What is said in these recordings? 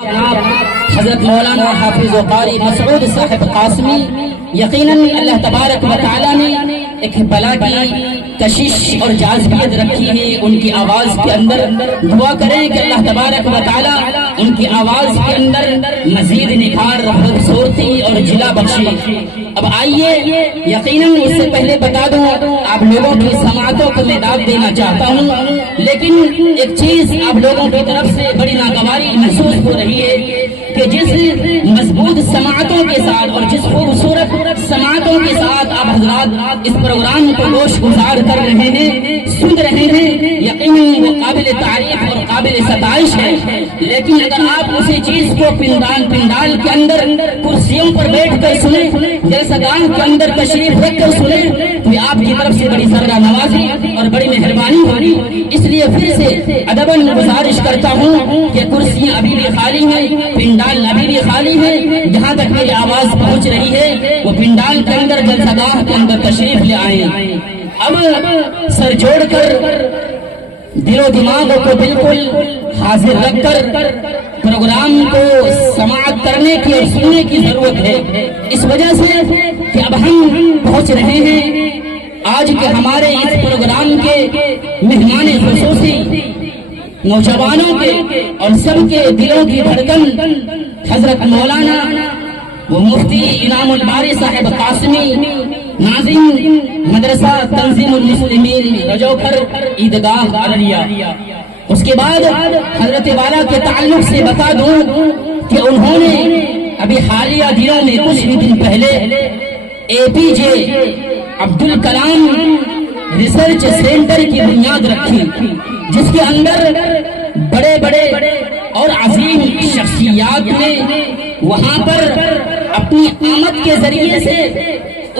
حضرت مولانا حافظ و قاری مسعود صاحب قاسمی یقیناً اللہ تبارک و تعالیٰ نے ایک بلا کی کشش اور جاذبیت رکھی ہے ان کی آواز کے اندر. دعا کریں کہ اللہ تبارک و تعالیٰ ان کی آواز کے اندر مزید نکھار خوبصورتی اور جلا بخشے. اب آئیے یقیناً اس سے پہلے بتا دوں آپ لوگوں کی سماعتوں کو میں داد دینا چاہتا ہوں، لیکن ایک چیز آپ لوگوں کی طرف سے بڑی ناگواری محسوس ہو رہی ہے کہ جس مضبوط سماعتوں کے ساتھ اور جس خوبصورت سماعتوں کے ساتھ آپ حضرات اس پروگرام کو گوش گزار کر رہے ہیں، سن رہے ہیں، یقیناً وہ قابل تعریف اور قابل ستائش ہے. لیکن اگر آپ اسی چیز کو پنڈال کے اندر کرسیوں پر بیٹھ کر سنیں، جلسگاہ کے اندر تشریف رکھ کر سنیں، تو یہ آپ کی طرف سے بڑی ذرہ نوازی اور بڑی مہربانی ہوگی. اس لیے پھر سے ادباً گزارش کرتا ہوں کہ کرسیاں ابھی بھی خالی ہیں، پنڈال ابھی بھی خالی ہے. جہاں تک میری آواز پہنچ رہی ہے وہ پنڈال کے اندر جلسگاہ کے اندر تشریف لے آئیں. اب سر جوڑ کر دل و دماغ کو بالکل حاضر رکھ کر پروگرام کو سماعت کرنے کی اور سننے کی ضرورت ہے، اس وجہ سے کہ اب ہم پہنچ رہے ہیں آج کے ہمارے اس پروگرام کے مہمان خصوصی، نوجوانوں کے اور سب کے دلوں کی دھڑکن حضرت مولانا وہ مفتی انعام الباری صاحب قاسمی، ناظم مدرسہ تنظیم المسلمین رجوکھر عیدگاہ عرریہ. اس کے بعد حضرت والا کے تعلق سے بتا دوں کہ انہوں نے ابھی حالیہ دنوں میں کچھ ہی دن پہلے اے پی جے عبدالکلام ریسرچ سینٹر کی بنیاد رکھی، جس کے اندر بڑے بڑے اور عظیم شخصیات نے وہاں پر اپنی آمد کے ذریعے سے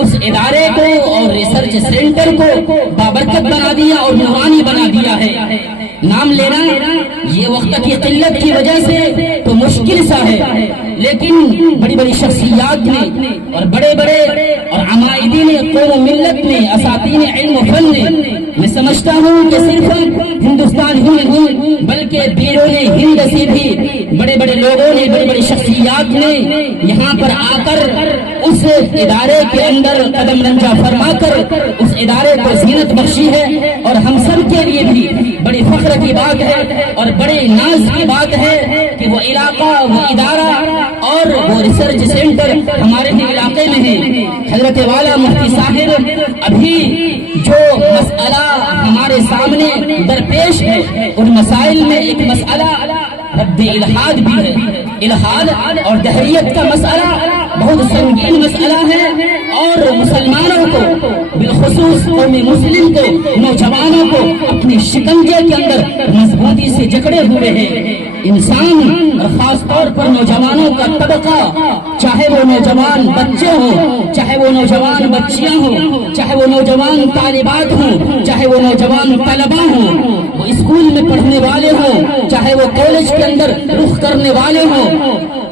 اس ادارے کو اور ریسرچ سینٹر کو بابرکت بنا دیا اور نورانی بنا دیا ہے. نام لینا یہ وقت کی قلت کی وجہ سے تو مشکل سا ہے، لیکن بڑی بڑی شخصیات نے اور بڑے بڑے اور عمائدین قوم و ملت نے، اساتین علم و فن نے، میں سمجھتا ہوں کہ صرف ہندوستان ہی نہیں بلکہ بیرون ہند سے بھی بڑے بڑے لوگوں نے، بڑی بڑی شخصیات نے یہاں پر آ کر اس ادارے کے اندر قدم رنجا فرما کر اس ادارے کو زینت بخشی ہے. اور ہم سب کے لیے بھی بڑی فخر کی بات ہے اور بڑے ناز کی بات ہے کہ وہ علاقہ، وہ ادارہ اور وہ ریسرچ سینٹر ہمارے ہی علاقے میں ہے. حضرت والا مفتی صاحب ابھی جو مسئلہ ہمارے سامنے درپیش ہے ان مسائل میں ایک مسئلہ رد الحاد بھی ہے. الحاد اور دہریت کا مسئلہ بہت سنگین مسئلہ ہے اور مسلمانوں کو، بالخصوص قوم مسلم کو، نوجوانوں کو اپنے شکنجے کے اندر مضبوطی سے جکڑے ہوئے ہیں. انسان اور خاص طور پر نوجوانوں کا طبقہ، چاہے وہ نوجوان بچے ہوں، چاہے وہ نوجوان بچیاں ہوں، چاہے وہ نوجوان طالبات ہوں، چاہے وہ نوجوان طلبا ہوں، وہ اسکول میں پڑھنے والے ہوں، چاہے وہ کالج کے اندر رخ کرنے والے ہوں،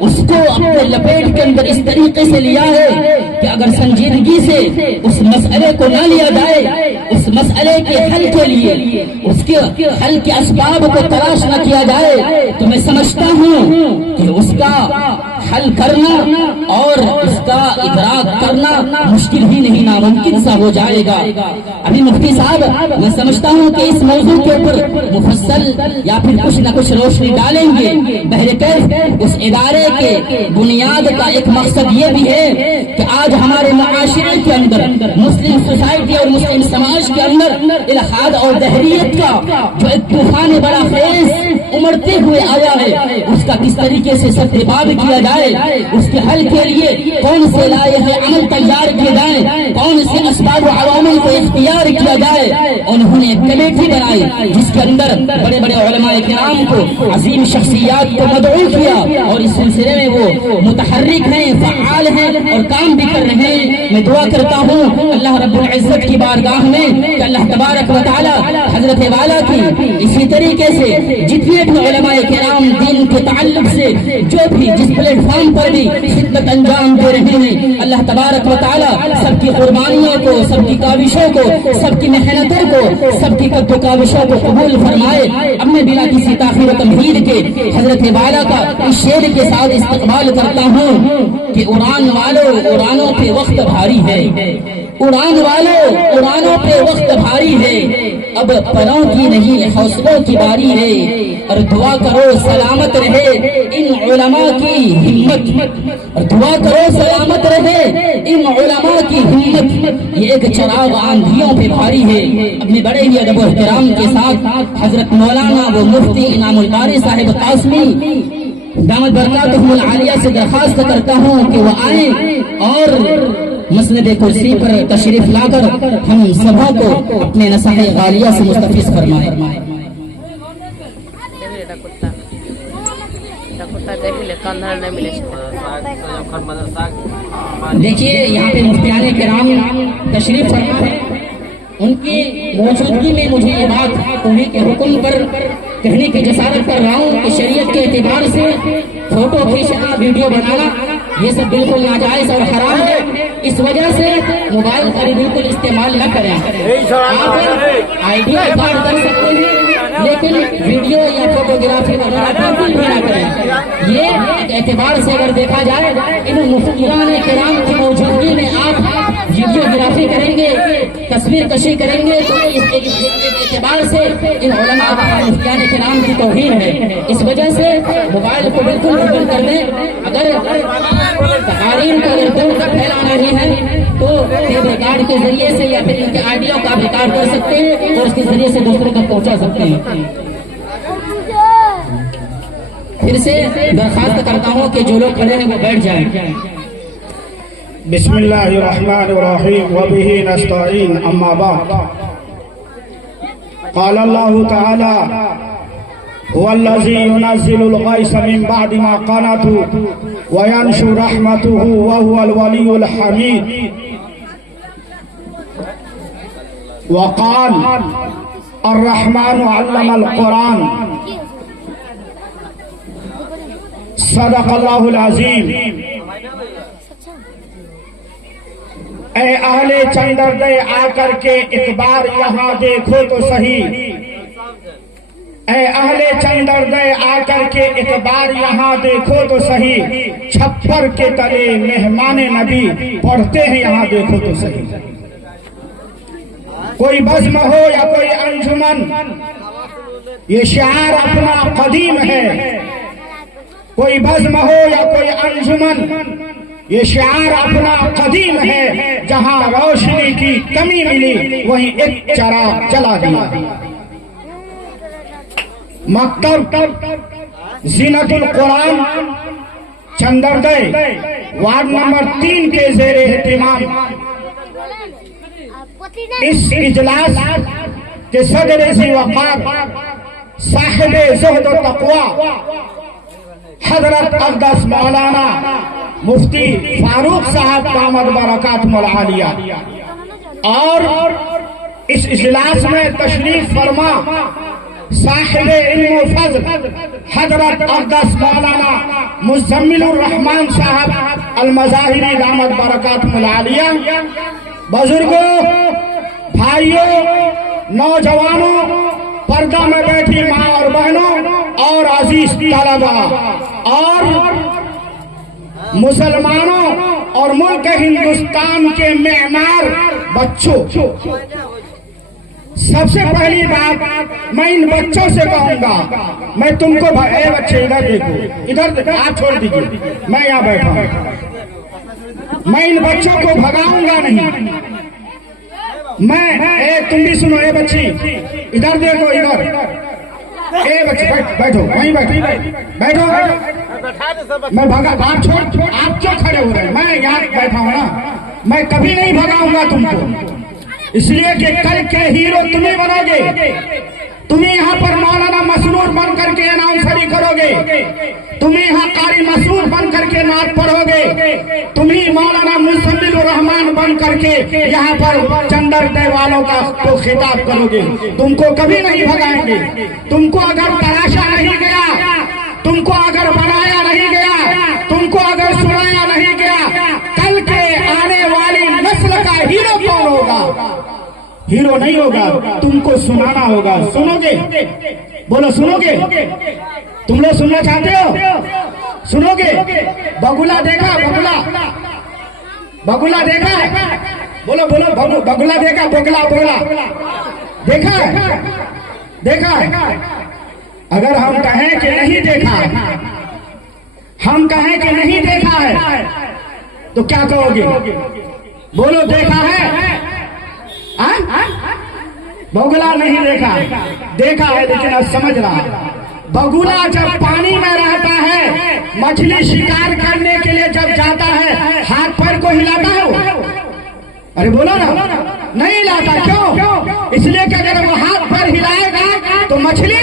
اس کو اپنے لپیٹ کے اندر اس طریقے سے لیا ہے کہ اگر سنجیدگی سے اس مسئلے کو نہ لیا جائے، اس مسئلے کے حل کے لیے اس کے حل کے اسباب کو تلاش نہ کیا جائے، تو میں سمجھتا ہوں کہ اس کا حل کرنا اور اس کا ادراک کرنا مشکل ہی نہیں، ناممکن سا ہو جائے گا. ابھی مفتی صاحب میں سمجھتا ہوں کہ اس موضوع کے اوپر مفصل یا پھر کچھ نہ کچھ روشنی ڈالیں گے. بہرکیف اس ادارے کے بنیاد کا ایک مقصد یہ بھی ہے کہ آج ہمارے معاشرے کے اندر، مسلم سوسائٹی اور مسلم سماج کے اندر الحاد اور دہریت کا جو ایک طوفان بڑا خیز امڑتے ہوئے آیا ہے، اس کا کس طریقے سے ستباب کیا جائے، اس کے حل کے لیے کون سے لائحہ عمل تیار کیے جائیں، کون سے اسباب و عوامل کو اختیار کیا جائے. انہوں نے ایک کمیٹی بنائی جس کے اندر بڑے بڑے علماء کرام کو، عظیم شخصیات کو مدعو کیا اور اس سلسلے میں وہ متحرک ہیں، فعال ہیں اور کام بھی کر رہے ہیں۔ میں دعا کرتا ہوں اللہ رب العزت کی بارگاہ میں کہ اللہ تبارک و تعالی حضرت والا کی اسی طریقے سے جتنے بھی علماء کرام دین کے تعلق سے جو بھی جس پلیٹ فارم پر بھی خدمت انجام دے رہے ہیں، اللہ تبارک و تعالی سب کی قربانیوں کو، سب کی کاوشوں کو، سب کی محنتوں کو، سب کی قد و کاوشوں کو قبول فرمائے۔ اب میں بلا کسی تاخیر و تمہید کے حضرت والا کا اس شعر کے ساتھ استقبال کرتا ہوں کہ اڑان والوں اڑانوں پہ وقت بھاری ہے، اڑان والوں اڑانوں پہ وقت بھاری ہے، اب پروں کی نہیں حوصلوں کی باری ہے، اور دعا کرو سلامت رہے ان علماء کی ہمت، اور دعا کرو سلامت رہے ان علماء کی ہمت، یہ ایک چراغ آندھیوں پہ بھاری ہے۔ اپنے بڑے ہی ادب و احترام کے ساتھ حضرت مولانا و مفتی انعام القاری صاحب قاسمی دامت برکاتہم العالیہ سے درخواست کرتا ہوں کہ وہ آئیں اور مسند کرسی پر تشریف لا کر ہم سبھوں کو اپنے نصح غالیہ سے مستفیض فرمائیں۔ دیکھیے یہاں پہ مفتیان کرام تشریف فرما ہے، ان کی موجودگی میں مجھے یہ بات انہیں کے حکم پر کہنے کی جسارت کر رہا ہوں کہ شریعت کے اعتبار سے فوٹو کھینچنا، ویڈیو بنانا یہ سب بالکل ناجائز اور حرام ہے۔ اس وجہ سے موبائل کا بالکل استعمال نہ کریں۔ آپ آئیڈیا کارڈ کر سکتے ہیں لیکن ویڈیو یا فوٹوگرافی وغیرہ بالکل بھی نہ کریں۔ یہ ایک اعتبار سے اگر دیکھا جائے ان مفتیان کرام کی موجودگی میں آپ ویڈیوگرافی کریں گے، تصویر کشی کریں گے تو اس اعتبار سے ان علماء و مفتیان کرام کی توہین ہے۔ اس وجہ سے موبائل کو بالکل بند کر دیں۔ اگر تقاریر کو اگر دور تک پھیلانا نہیں ہے تو ٹیپ ریکارڈ کے ذریعے سے یا پھر ان کے آڈیو کا ریکارڈ کر سکتے ہیں اور اس کے ذریعے سے دوسروں تک پہنچا سکتے ہیں۔ پھر سے درخواست کرتا ہوں کہ جو لوگ کھڑے ہیں وہ بیٹھ جائیں۔ بسم اللہ الرحمن الرحیم وبہ نستعین اما بعد قال اللہ تعالی هو الذي ينزل الغيث من بعد ما قنطوا وينشر رحمته وهو الولي الحميد وقال الرحمن علم القرآن صدق اللہ العظیم۔ اے اہل چندردے آ کر کے ایک بار یہاں دیکھو تو صحیح، اے اہل چندردے آ کر کے ایک بار یہاں دیکھو تو صحیح، چھپر کے تلے مہمان نبی پڑھتے ہیں یہاں دیکھو تو صحیح۔ کوئی بزم ہو یا کوئی انجمن یہ شعار اپنا قدیم ہے، کوئی بزم ہو یا کوئی انجمن یہ شعار اپنا قدیم ہے، جہاں روشنی کی کمی ملی وہیں ایک چراغ جلا دیا۔ مکتب زینت القرآن چندردے وارڈ نمبر 3 کے زیر اہتمام اس اجلاس کے صدر ذی وقار صاحب زہد و تقوی حضرت اقدس مولانا مفتی فاروق صاحب دامت برکاتہم العالیہ، اور اس اجلاس میں تشریف فرما صاحب علم و فضل حضرت اقدس مولانا مزمل الرحمان صاحب المظاہری دامت برکاتہم العالیہ، بزرگوں، بھائیوں، نوجوانوں، پردہ میں بیٹھی ماں اور بہنوں اور عزیز طلبہ اور مسلمانوں اور ملک ہندوستان کے معمار بچوں، سب سے پہلی بات میں ان بچوں سے کہوں گا، میں تم کو اے بچے ادھر دیکھو، ادھر ہاتھ چھوڑ دیجیے، میں یہاں بیٹھا ہوں، میں ان بچوں کو بھگاؤں گا نہیں، میں تم بھی سنو، اے بچی ادھر دیکھو، ادھر اے بچے بیٹھو، وہیں بیٹھو، میں بھگا آپ چھوڑ، آپ کیوں کھڑے ہو رہے ہیں؟ میں یہاں بیٹھا ہوں نا، میں کبھی نہیں بھگاؤں گا تم کو، اس لیے کہ کل کے ہیرو تمہیں بنو گے، تمہیں یہاں پر مولانا مسرور بن کر کے اناؤنسری کرو گے، تمہیں یہاں قاری مسرور کر کے نعت پڑھوگے، تم ہی مولانا مزمل الرحمان بن کر کے یہاں پر چندر دے والوں کا تو خطاب کرو گے، تم کو کبھی نہیں بھگائیں گے۔ تم کو اگر تراشا نہیں گیا، تم کو اگر بنایا نہیں گیا، تم کو اگر سنایا نہیں گیا، کل کے آنے والی نسل کا ہیرو کون ہوگا؟ ہیرو نہیں ہوگا، تم کو سنانا ہوگا۔ سنو گے؟ بولو سنو گے؟ تم لوگ سننا چاہتے ہو؟ سنو گے؟ بگلا دیکھا؟ بگلا دیکھا؟ بولو بولو، بگلا دیکھا؟ بگلا دیکھا ہے؟ دیکھا ہے؟ اگر ہم کہیں کہ نہیں دیکھا، ہم کہیں کہ نہیں دیکھا ہے تو کیا کہو گے؟ بولو دیکھا ہے؟ بگلا نہیں دیکھا، دیکھا ہے لیکن اب سمجھ رہا۔ بگلا جب پانی میں رہتا ہے، مچھلی شکار کرنے کے لیے جب جاتا ہے، ہاتھ پیر کو ہلاتا ہے؟ ارے بولو نا، نہیں ہلاتا۔ کیوں؟ اس لیے کہ اگر وہ ہاتھ پیر ہلائے گا تو مچھلی،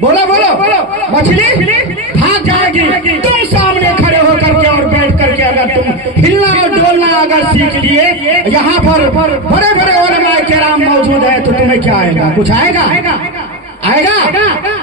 بولو مچھلی بھاگ جائے گی۔ تم سامنے کھڑے ہو کر کے اور بیٹھ کر کے اگر تم ہلنا اور ڈولنا اگر سیکھ لیے، یہاں پر بڑے بڑے علماء کرام موجود ہیں، تو تمہیں کیا آئے گا؟ کچھ آئے گا؟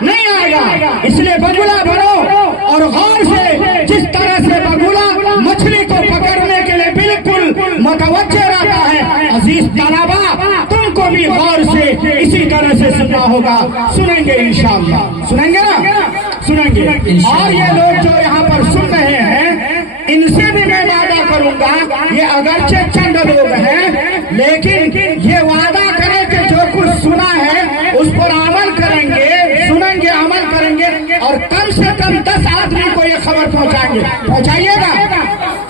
نہیں آئے گا۔ اس لیے بگلا بنو اور غور سے، جس طرح سے بگلا مچھلی کو پکڑنے کے لیے بالکل متوجہ رہتا ہے، عزیز طلباء تم کو بھی غور سے اسی طرح سے سننا ہوگا۔ سنیں گے انشاءاللہ، سنیں گے نا؟ سنیں گے۔ اور یہ لوگ جو یہاں پر سن رہے ہیں، ان سے بھی میں وعدہ کروں گا، یہ اگرچہ چند لوگ ہیں لیکن یہ وعدہ کریں کہ جو کچھ سنا ہے اس پر عمل کریں گے، سنیں گے، عمل کریں گے، اور کم سے کم 10 آدمی کو یہ خبر پہنچائیں گے۔ پہنچائیے گا؟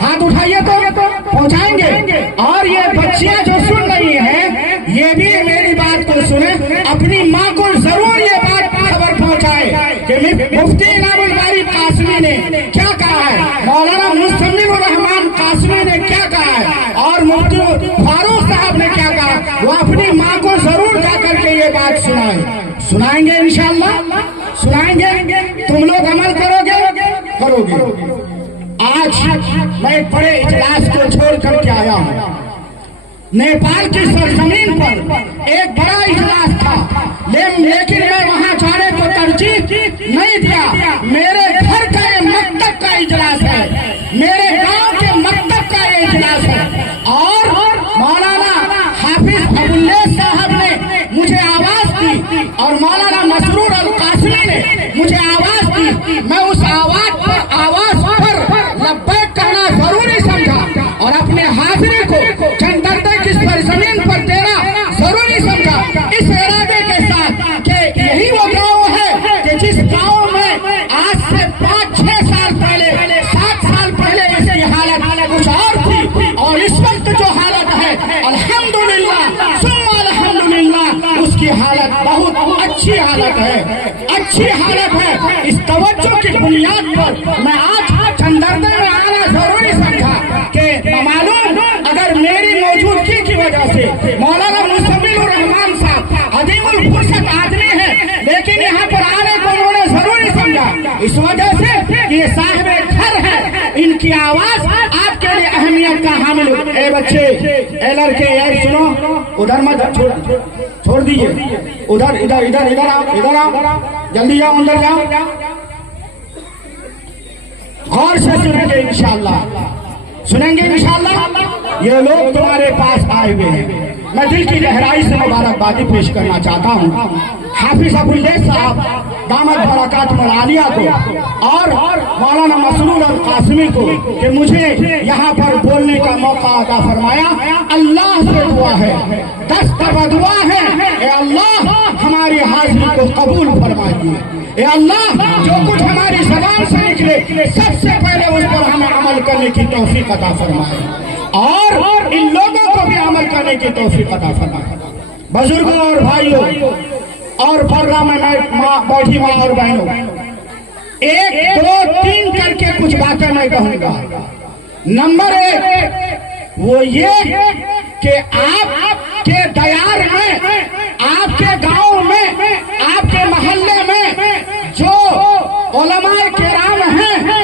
ہاتھ اٹھائیے تو پہنچائیں گے۔ اور یہ بچیاں جو سن رہی ہیں، یہ بھی میری بات کو سنیں، اپنی ماں کو ضرور یہ بات خبر پہنچائے کہ مفتی انعام الباری قاسمی نے کیا کہا ہے، مولانا مزمل الرحمان قاسمی نے کیا کہا ہے، اور مفتی فاروق صاحب نے کیا کہا، وہ اپنی ماں کو ضرور جا کر کے یہ بات سنائیں گے انشاءاللہ، سنائیں گے۔ تم لوگ عمل کرو گے۔ آج میں ایک بڑے اجلاس کو چھوڑ کر کے آیا ہوں۔ نیپال کی سرزمین پر ایک بڑا اجلاس تھا، لیکن میں وہاں جانے کو ترجیح نہیں دیا۔ میرے گھر کا یہ مکتب کا اجلاس ہے، میرے گاؤں کے مکتب کا یہ اجلاس ہے، اور مولانا حافظ ابواللیث صاحب نے مجھے آواز دی اور مولانا مسرور القاسمی نے مجھے آواز دی۔ میں اس آواز پر لبیک کہنا ضروری سمجھا اور اپنے حاضری کو چندردے کی سرزمین پر دینا ضروری سمجھا، اس ارادے کے ساتھ کہ یہی وہ گاؤں ہے کہ جس گاؤں میں آج سے 5-6 سال پہلے، 7 سال پہلے اس کی حالت کچھ اور تھی، اور اس وقت جو حالت ہے الحمدللہ ثم الحمدللہ اس کی حالت بہت اچھی حالت ہے۔ اس توجہ کی بنیاد پر میں آج چندردے میں آنا ضروری سمجھا کہ معلوم اگر میری موجودگی کی وجہ سے مولانا مزمل الرحمان صاحب عظیم الفرصت آدمی ہیں، لیکن یہاں پر آنے کو انہوں نے ضروری سمجھا اس وجہ سے کہ یہ صاحب گھر ہے، ان کی آواز آپ کے لیے اہمیت کا حامل ہو۔ اے بچے، اے لڑکے، اے سنو، ادھر مت چھوڑ دیجیے، ادھر آؤ، جلدی جاؤ، اندر جاؤ، غور سے سنیں گے انشاءاللہ۔ یہ لوگ تمہارے پاس آئے ہوئے ہیں، میں دل کی گہرائی سے مبارکبادی پیش کرنا چاہتا ہوں حافظ ابواللیث صاحب دامت برکات العالیہ کو اور مولانا مسرور القاسمی کو کہ مجھے یہاں پر بولنے کا موقع عطا فرمایا۔ اللہ سے دعا ہے، دعا ہے، اے اللہ ہماری حاضری کو قبول فرمائیے، اے اللہ جو کچھ ہماری زبان سے نکلے سب سے پہلے اس پر ہمیں عمل کرنے کی توفیق عطا فرمائے، اور ان لوگوں کو بھی عمل کرنے کی توفیق عطا فرمائے۔ بزرگوں اور بھائیوں اور پردہ میں بیٹھی ماں اور بہنوں، 1 2 3 کر کے کچھ باتیں میں کہوں گا۔ نمبر 1 وہ یہ کہ آپ کے دیار میں، آپ کے گاؤں میں، آپ کے محلے میں جو علماء کرام ہیں،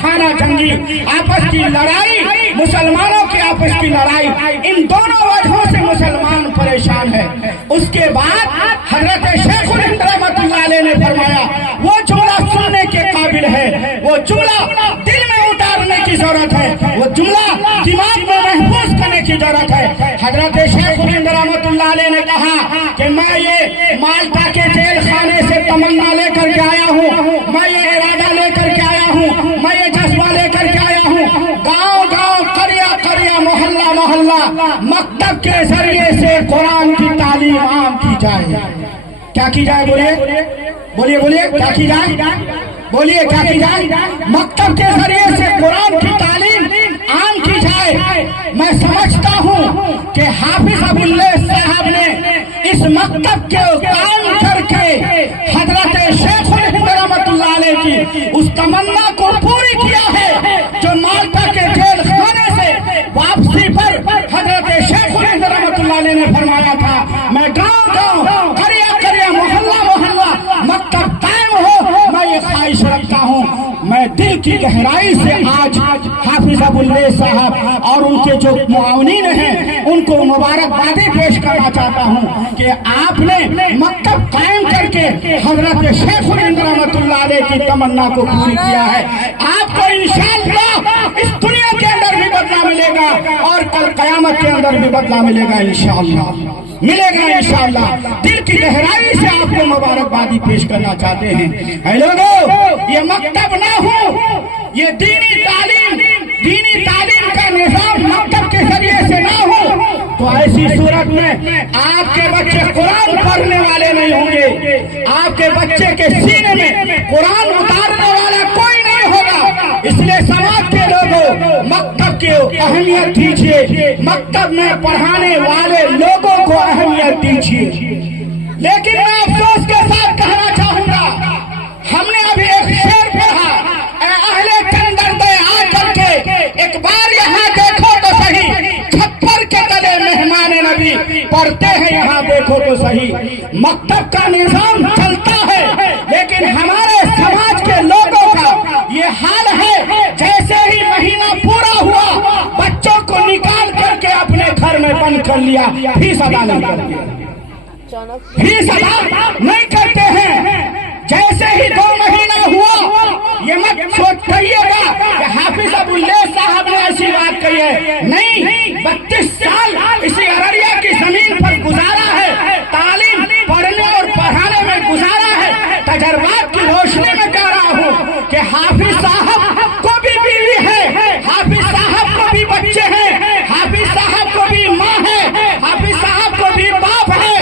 خانہ جنگی، آپس کی لڑائی، مسلمانوں کی آپس کی لڑائی، ان دونوں وجہوں سے مسلمان پریشان ہے۔ اس کے بعد حضرت شیخ الہند رحمۃ اللہ علیہ نے فرمایا وہ جملہ سننے کے قابل ہے، وہ جملہ دل میں اتارنے کی ضرورت ہے، وہ جملہ دماغ میں محفوظ کرنے کی ضرورت ہے۔ حضرت شیخ الہند رحمۃ اللہ علیہ نے کہا کہ میں یہ مالٹا کے جیل خانے سے تمنا لے کر کے آیا ہوں، میں یہ ارادہ لے کر کے آیا ہوں، میں یہ جذبہ لے کر کے آیا ہوں، گاؤں گاؤں قریہ قریہ محلہ محلہ مکتب کے ذریعے سے قرآن کی تعلیم عام کی جائے۔ کیا کی جائے؟ بولیے بولیے بولیے، کیا کی جائے؟ بولیے کیا کی جائے؟ مکتب کے ذریعے سے قرآن کی تعلیم عام کی جائے۔ میں سمجھتا ہوں کہ حافظ ابو اللہ صاحب نے اس مکتب کے قائم کر کے حضرت شیخ الہند رحمۃ اللہ علیہ کی اس تمنا کو پوری کیا ہے جو مالٹا کے جیل خانے سے واپسی پر حضرت شیخ الہند رحمۃ اللہ علیہ نے فرمایا تھا، میں گاؤں گاؤں قریہ قریہ محلہ محلہ مکتب قائم ہو، میں یہ خواہش رکھتا ہوں۔ میں دل کی گہرائی سے آج حافظ ابو اللہ صاحب اور ان کے جو معاونین ہیں ان کو مبارکبادی پیش کرنا چاہتا ہوں کہ آپ نے مکتب قائم کر کے حضرت شیخ الہند رحمۃ اللہ علیہ کی تمنا کو پوری کیا ہے۔ آپ کو انشاءاللہ اس دنیا کے اندر بھی بدلہ ملے گا اور کل قیامت کے اندر بھی بدلہ ملے گا، انشاءاللہ ملے گا انشاءاللہ۔ دل کی گہرائی سے آپ کو مبارکبادی پیش کرنا چاہتے ہیں۔ اے لوگو، یہ مکتب نہ ہو، یہ دینی تعلیم کا نظام مکتب کے ذریعے سے نہ ہو تو ایسی صورت میں آپ کے بچے قرآن پڑھنے والے نہیں ہوں گے، آپ کے بچے کے سینے میں قرآن اتارنے والا کوئی نہیں ہوگا۔ اس لیے سماج کے لوگوں مکتب کی اہمیت دیجیے، مکتب میں پڑھانے والے لوگوں کو اہمیت دیجیے۔ لیکن میں افسوس کے ساتھ کہنا چاہوں گا، ہم نے ابھی ایک شعر پڑھا، اے اہل چندردے آ کر کے ایک بار یہاں دیکھو تو صحیح، چھپر کے تلے مہمان نبی پڑھتے ہیں یہاں دیکھو تو صحیح۔ مکتب کا نظام چلتا ہے لیکن ہمارے سماج کے لوگوں کا یہ حال ہے جیسے ہی مہینہ پورا ہوا بچوں کو نکال کر کے اپنے گھر میں بند کر لیا، فیس ادا نہیں کرتے، فیس ادا نہیں کرتے ہیں۔ جیسے ہی 2 مہینہ ہوا، یہ مت سوچیے گا کہ حافظ ابو اللہ صاحب نے ایسی بات کہی ہے، نہیں، 32 سال اسی ارریہ کی زمین پر گزارا ہے، تعلیم پڑھنے اور پڑھانے میں گزارا ہے۔ تجربات کی روشنی میں کہہ رہا ہوں کہ حافظ صاحب کو بھی بیوی ہے، حافظ صاحب کو بھی بچے ہیں، حافظ صاحب کو بھی ماں ہے، حافظ صاحب کو بھی باپ ہے۔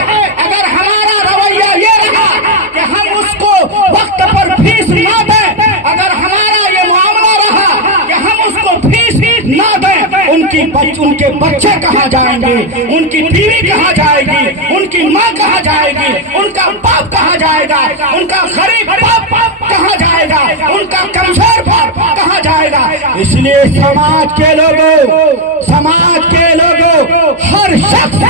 اگر ہمارا رویہ یہ رہا کہ ہم اس کو وقت پر فیس نہ دیں، اگر ہمارا یہ معاملہ رہا کہ ہم اس کو فیس نہ دیں، ان کے بچے کہاں جائیں گے، ان کی بیوی کہاں جائے گی، ان کی ماں کہاں جائے گی، ان کا باپ کہاں جائے گا، ان کا غریب باپ کہاں جائے گا، ان کا کمزور باپ کہاں جائے گا۔ اس لیے سماج کے لوگوں ہر شخص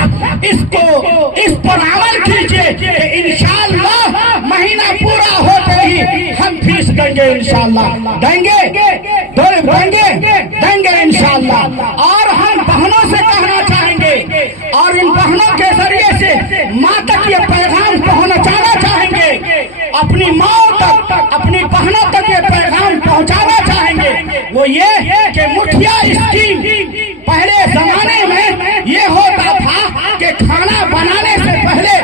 اس پر عمل کیجئے کہ انشاءاللہ مہینہ پورا ہوتے ہی ہم فیس دیں گے، انشاءاللہ دیں گے انشاءاللہ۔ اور ہم بہنوں سے کہنا چاہیں گے اور ان بہنوں کے ذریعے سے ماں تک یہ پیغام پہنچانا چاہیں گے، اپنی ماں تک، اپنی بہنوں تک یہ پیغام پہنچانا چاہیں گے، وہ یہ کہ مٹھیا اسکیم پہلے زمانے میں یہ ہوتا تھا کہ کھانا بنانے سے پہلے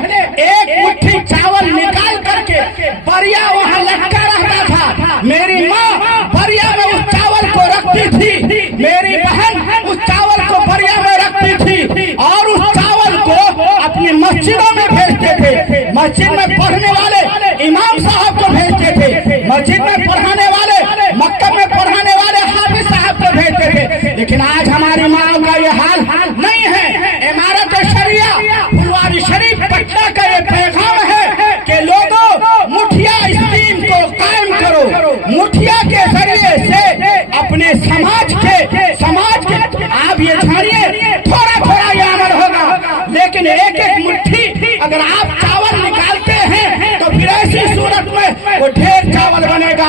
ایک مٹھی چاول نکال کر کے بریا وہاں لٹکا رہتا تھا، میری ماں بریا میں اس چاول کو رکھتی تھی، میری بہن اس چاول کو بریا میں رکھتی تھی اور اس چاول کو اپنی مسجدوں میں بھیجتے تھے، مسجد میں پڑھنے والے امام صاحب کو بھیجتے تھے، مسجد میں پڑھانے والے، مکتب میں پڑھانے والے حافظ صاحب کو بھیجتے تھے۔ لیکن آج ہماری ماں کا یہ حال نہیں ہے۔ عمارت شریعہ پھلواری شریف پٹنہ کا یہ پیغام ہے کہ لوگوں مٹھیا اسکیم کو قائم کرو، مٹھیا کے ذریعے سے اپنے سماج کے آپ یہ جانیے تھوڑا یہ عمل ہوگا، لیکن ایک مٹھی اگر آپ چاول نکالتے ہیں تو پھر ایسی صورت میں وہ ڈھیر چاول بنے گا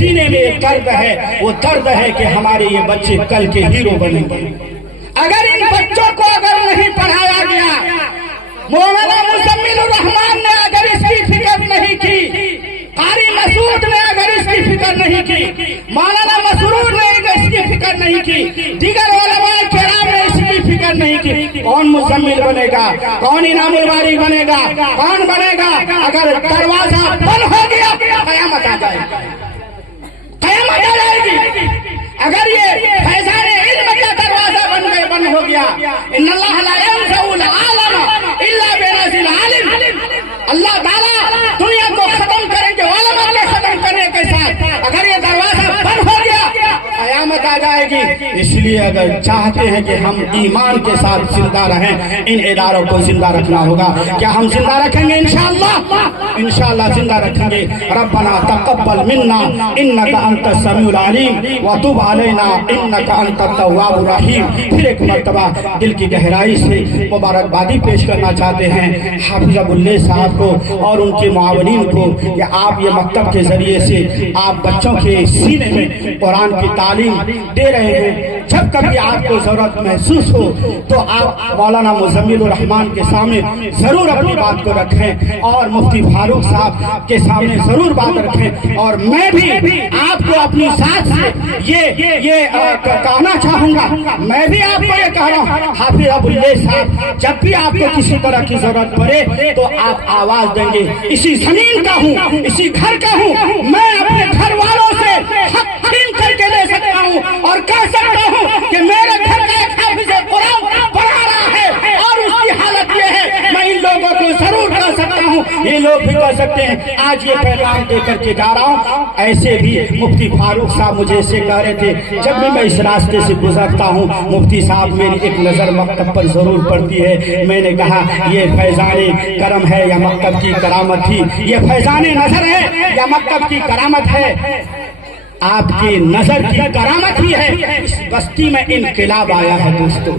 سینے میں ایک درد ہے، وہ درد ہے کہ ہمارے یہ بچے کل کے ہیرو بنیں گے۔ اگر ان بچوں کو اگر نہیں پڑھایا گیا، مولانا مزمل الرحمان نے اگر اس کی فکر نہیں کی، قاری مسعود نے اگر اس کی فکر نہیں کی، مولانا مسرور نے اگر اس کی فکر نہیں کی، دیگر علماء کرام نے اس کی فکر نہیں کی، کون مزمل بنے گا؟ کون انعام الباری بنے گا؟ کون بنے گا؟ اگر دروازہ بند ہو گیا قیامت آ جائے گی، قیامت آ جائے گی۔ اگر یہ فیضان علم کا دروازہ بند ہو گیا، ان اللہ لا ينفع العالم الا بنازل عالم، اللہ تعالیٰ دنیا کو ختم کریں گے علماء کو ختم کرنے کے ساتھ۔ اگر یہ دروازہ بند ہو گیا قیامت آ جائے گی۔ اس لیے اگر چاہتے ہیں کہ ہم ایمان کے ساتھ زندہ رہیں، ان اداروں کو زندہ رکھنا ہوگا۔ کیا ہم زندہ رکھیں گے؟ انشاءاللہ انشاءاللہ زندہ رکھیں گے۔ ربنا تقبل منا انک انت السمیع العلیم وتب علینا انک انت التواب الرحیم۔ پھر ایک مرتبہ دل کی گہرائی سے مبارکبادی پیش کرنا چاہتے ہیں حافظ ابو اللہ صاحب کو اور ان کے معاونین کو کہ آپ یہ مکتب کے ذریعے سے آپ بچوں کے سینے میں قرآن کی تعلیم دے رہے ہیں۔ جب کبھی آپ کو ضرورت محسوس ہو تو آپ مولانا مزمل الرحمان کے سامنے ضرور اپنی بات کو رکھیں اور مفتی فاروق صاحب کے سامنے ضرور بات رکھیں۔ اور میں بھی آپ کو اپنی ساتھ سے یہ کہنا چاہوں گا، میں بھی آپ کو یہ کہہ رہا ہوں، حافظ ابو اللہ صاحب جب بھی آپ کو کسی طرح کی ضرورت پڑے تو آپ آواز دیں گے۔ اسی زمین کا ہوں، اسی گھر کا ہوں، میں اپنے گھر والوں سے حق چھین کر کے لے سکتا ہوں اور کہہ سکتا ہوں کہ میرے گھر کا ایک حافظ قرآن پڑھا رہا ہے اور اس کی حالت یہ ہے، میں ان لوگوں کو ضرور کہہ سکتا ہوں، یہ لوگ بھی کہہ سکتے ہیں۔ آج یہ پیغام دے کر کے جا رہا ہوں۔ ایسے بھی مفتی فاروق صاحب مجھے اسے کہہ رہے تھے، جب بھی میں اس راستے سے گزرتا ہوں مفتی صاحب میری ایک نظر مکتب پر ضرور پڑتی ہے۔ میں نے کہا یہ فیضان کرم ہے یا مکتب کی کرامت تھی؟ یہ فیضان نظر ہے یا مکتب کی کرامت ہے؟ آپ کی نظر کی کرامت ہی ہے۔ اس بستی میں انقلاب آیا ہے دوستو،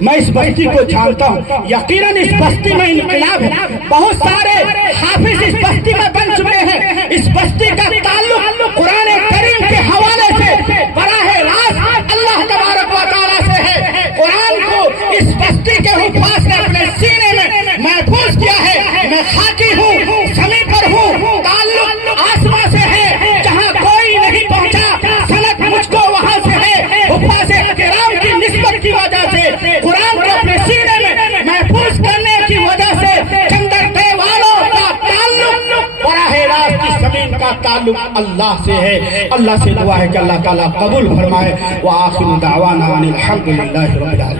میں اس بستی کو جانتا ہوں، یقیناً اس بستی میں انقلاب ہے۔ بہت سارے حافظ اس بستی میں بن چکے ہیں۔ اس بستی کا تعلق قرآن کریم کے حوالے سے براہ راست اللہ تبارک و تعالیٰ سے ہے۔ قرآن کو اس بستی کے حفاظ نے اپنے سینے میں محفوظ کیا ہے۔ میں خاکی ہوں، زمین پر ہوں، تعلق آسمان سے ہے، جہاں کوئی نہیں پہنچا سند مجھ کو وہاں سے ہے۔ حفاظ کرام کی نسبت کی وجہ سے قرآن کو اپنے سینے میں محفوظ کرنے کی وجہ سے چندرتے والوں کا تعلق براہ راست اس زمین کا تعلق اللہ سے ہے۔ اللہ سے دعا ہے کہ اللہ تعالیٰ قبول فرمائے۔ وآخر دعوانا ان الحمد للہ رب العالمین۔